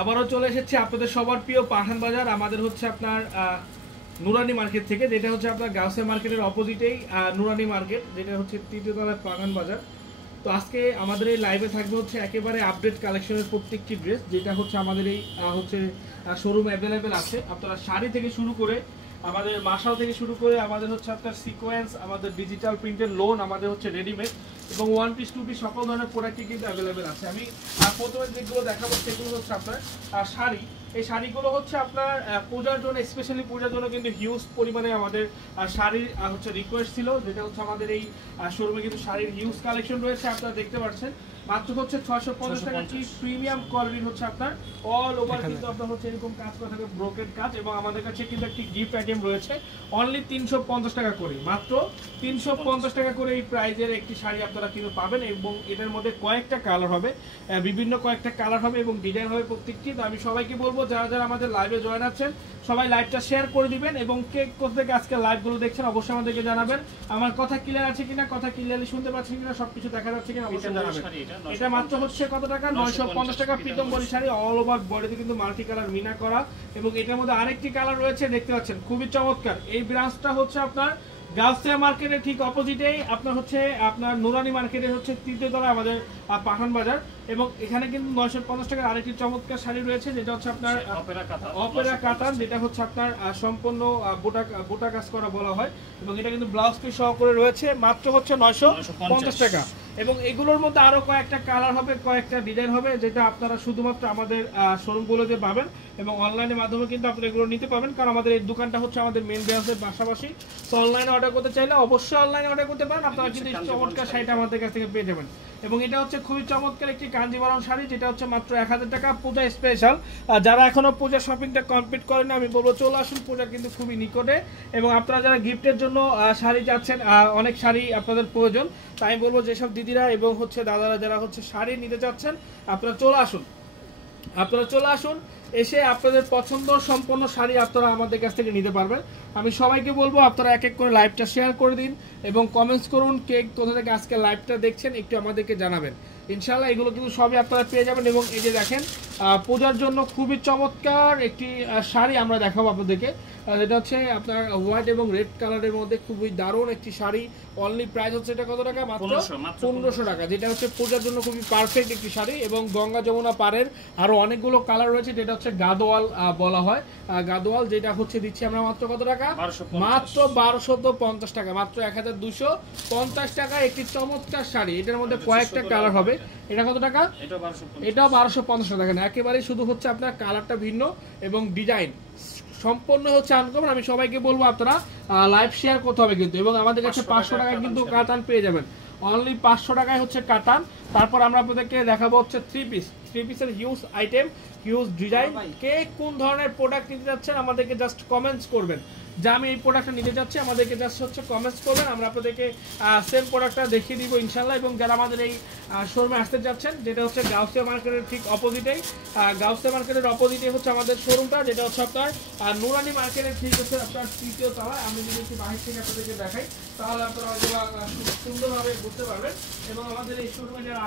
আবারও চলে এসেছে আপনাদের সবার প্রিয় পাঠান বাজার। আমাদের হচ্ছে আপনার নুরানি মার্কেট থেকে, যেটা হচ্ছে আপনার গাউসিয়া মার্কেটের অপোজিটেই নুরানি মার্কেট, যেটা হচ্ছে তৃতীয় তলায় পাঠান বাজার। তো আজকে আমাদের এই লাইভে থাকবে হচ্ছে একেবারে আপডেট কালেকশনের প্রত্যেকটি ড্রেস, যেটা হচ্ছে আমাদের এই হচ্ছে শোরুম অ্যাভেলেবেল আছে। আপনারা শাড়ি থেকে শুরু করে আমাদের মাশাল থেকে শুরু করে আমাদের হচ্ছে আপনার সিকোয়েন্স, আমাদের ডিজিটাল প্রিন্টের লোন, আমাদের হচ্ছে রেডিমেড এবং ওয়ান পিস টু পিস সকল ধরনের প্রোডাক্টই কিন্তু অ্যাভেলেবেল আছে। আমি প্রথমে যেগুলো দেখাবো সেগুলো হচ্ছে আপনার শাড়ি। এই শাড়িগুলো হচ্ছে আপনার পূজার জন্য, স্পেশালি পূজার জন্য কিন্তু হিউজ পরিমাণে আমাদের শাড়ির হচ্ছে রিকোয়েস্ট ছিল, যেটা হচ্ছে আমাদের এই শোরুমে কিন্তু শাড়ির হিউজ কালেকশন রয়েছে। আপনারা দেখতে পাচ্ছেন মাত্র হচ্ছে 650 টাকা কি প্রিমিয়াম কোয়ালিটির হচ্ছে আপনার অল ওভার কিন্তু আপনার হচ্ছে এরকম কাজ করা থাকে, ব্রোকেড কাজ। এবং আমাদের কাছে কিন্তু একটি গিফট আইটেম রয়েছে অনলি 350 টাকা করে, মাত্র 350 টাকা করে এই প্রাইজের একটি শাড়ি আপনারা কিন্তু পাবেন। এবং এটার মধ্যে কয়েকটা কালার হবে, বিভিন্ন কয়েকটা কালার হবে এবং ডিজাইন হবে প্রত্যেকটি। তো আমি সবাইকে বলবো যারা যারা আমাদের লাইভে জয়েন আছেন সবাই লাইভটা শেয়ার করে দিবেন এবং কে কোথা থেকে আজকে লাইভগুলো দেখছেন অবশ্যই আমাদেরকে জানাবেন। আমার কথা ক্লিয়ার আছে কিনা, কথা ক্লিয়ারলি শুনতে পাচ্ছেন কিনা, সবকিছু দেখা যাচ্ছে কিনা অবশ্যই জানাবেন। এটা মাত্র হচ্ছে কত টাকা? 950 টাকা পিতম্বরী শাড়ি, অল ওভার বডিতে কিন্তু মাল্টি কালার মিনা করা। এবং এটার মধ্যে আরেকটি কালার রয়েছে, দেখতে পাচ্ছেন খুবই চমৎকার। এই ব্রাঞ্চটা হচ্ছে আপনার গাউসিয়া মার্কেটের ঠিক অপোজিটেই আপনার হচ্ছে আপনার নুরানি মার্কেটের হচ্ছে তৃতীয় তলায় আমাদের পাঠান বাজার। এবং এখানে কিন্তু 950 টাকার আরেকটি চমৎকার শাড়ি রয়েছে, যেটা হচ্ছে আপনার অপেরা কাতান, যেটা হচ্ছে আপনার সম্পূর্ণ বুটা কাজ করা বলা হয়। এবং এটা কিন্তু ব্লাউজ পিস সহ করে রয়েছে, মাত্র হচ্ছে 950 টাকা। এবং এগুলোর মধ্যে আরো কয়েকটা কালার হবে, কয়েকটা ডিজাইন হবে, যেটা আপনারা শুধুমাত্র আমাদের শোরুমগুলোতে পাবেন এবং অনলাইনের মাধ্যমে কিন্তু আপনারা এগুলো নিতে পারবেন। কারণ আমাদের এই দোকানটা হচ্ছে আমাদের মেন ব্রাঞ্চের পাশাপাশি। তো অনলাইনে অর্ডার করতে চাইলে অবশ্যই অনলাইনে অর্ডার করতে পারেন, আপনারা কিন্তু চমৎকার শাড়িটা আমাদের কাছ থেকে পেয়ে যাবেন। এবং এটা হচ্ছে খুবই চমৎকার একটি কাঞ্জিবরম শাড়ি, যেটা হচ্ছে মাত্র 1000 টাকা পূজা স্পেশাল। যারা এখনো পূজা শপিংটা কমপ্লিট করেন আমি বলবো চলে আসুন, পূজা কিন্তু খুবই নিকটে। এবং আপনারা যারা গিফটের জন্য শাড়ি চাচ্ছেন, অনেক শাড়ি আপনাদের প্রয়োজন, তাই বলবো যেসব দিদিরা এবং হচ্ছে দাদারা যারা হচ্ছে শাড়ি নিতে চাচ্ছেন আপনারা চলে আসুন, এসে আপনাদের পছন্দ সম্পন্ন শাড়ি আপনারা আমাদের কাছ থেকে নিতে পারবেন। আমি সবাইকে বলবো আপনারা এক এক করে লাইভটা শেয়ার করে দিন এবং কমেন্টস করুন কে কোথা থেকে আজকে লাইভটা দেখছেন একটু আমাদেরকে জানাবেন। ইনশাআল্লাহ এগুলো কিন্তু সবই আপনারা পেয়ে যাবেন। এবং এই যে দেখেন পূজার জন্য খুবই চমৎকার একটি শাড়ি আমরা দেখাবো আপনাদেরকে, যেটা হচ্ছে আপনার হোয়াইট এবং রেড কালারের মধ্যে খুবই দারুণ একটি শাড়ি। অনলি প্রাইস হচ্ছে এটা কত টাকা? মাত্র 1500 টাকা, যেটা হচ্ছে পূজার জন্য খুবই পারফেক্ট একটি শাড়ি। এবং গঙ্গা যমুনা পাড়ের আরো অনেকগুলো কালার রয়েছে, যেটা হচ্ছে গাদোয়াল বলা হয়, গাদোয়াল, যেটা হচ্ছে দিচ্ছি আমরা মাত্র কত টাকা? মাত্র 1250 টাকা, মাত্র 1250 টাকা একটি চমৎকার শাড়ি। এটার মধ্যে কয়েকটা কালার হবে। এটা কত টাকা? এটা 1250 টাকা। না, একেবারেই শুধু হচ্ছে আপনার কালারটা ভিন্ন এবং ডিজাইন সম্পূর্ণ হচ্ছে আনকমন। আমি সবাইকে বলবো আপনারা লাইভ শেয়ার করতে হবে কিন্তু। এবং আমাদের কাছে 500 টাকায় কিন্তু কাতান পেয়ে যাবেন, অনলি 500 টাকায় হচ্ছে কাতান। তারপর আমরা আপনাদেরকে দেখাবো হচ্ছে থ্রি পিসের হিউজ আইটেম, হিউজ ডিজাইন। কে কোন ধরনের প্রোডাক্ট নিতে যাচ্ছেন আমাদেরকে জাস্ট কমেন্টস করবেন যে আমি এই প্রোডাক্টটা নিতে যাচ্ছি, আমাদেরকে জাস্ট হচ্ছে কমেন্টস করবেন, আমরা আপনাদেরকে সেম প্রোডাক্টটা দেখিয়ে দিব ইনশাল্লাহ। এবং যারা আমাদের এই শোরুমে আসতে যাচ্ছেন, যেটা হচ্ছে গাউসিয়া মার্কেটের ঠিক অপোজিটেই, গাউসিয়া মার্কেটের অপোজিটে হচ্ছে আমাদের শোরুমটা, যেটা হচ্ছে আপনার নুরানি মার্কেটের ঠিক হচ্ছে আপনার তৃতীয় তলায়। আমি যদি একটু বাহির থেকে আপনাদেরকে দেখাই তাহলে আপনারা সুন্দরভাবে বুঝতে পারবেন। এবং আমাদের এই শোরুমে যারা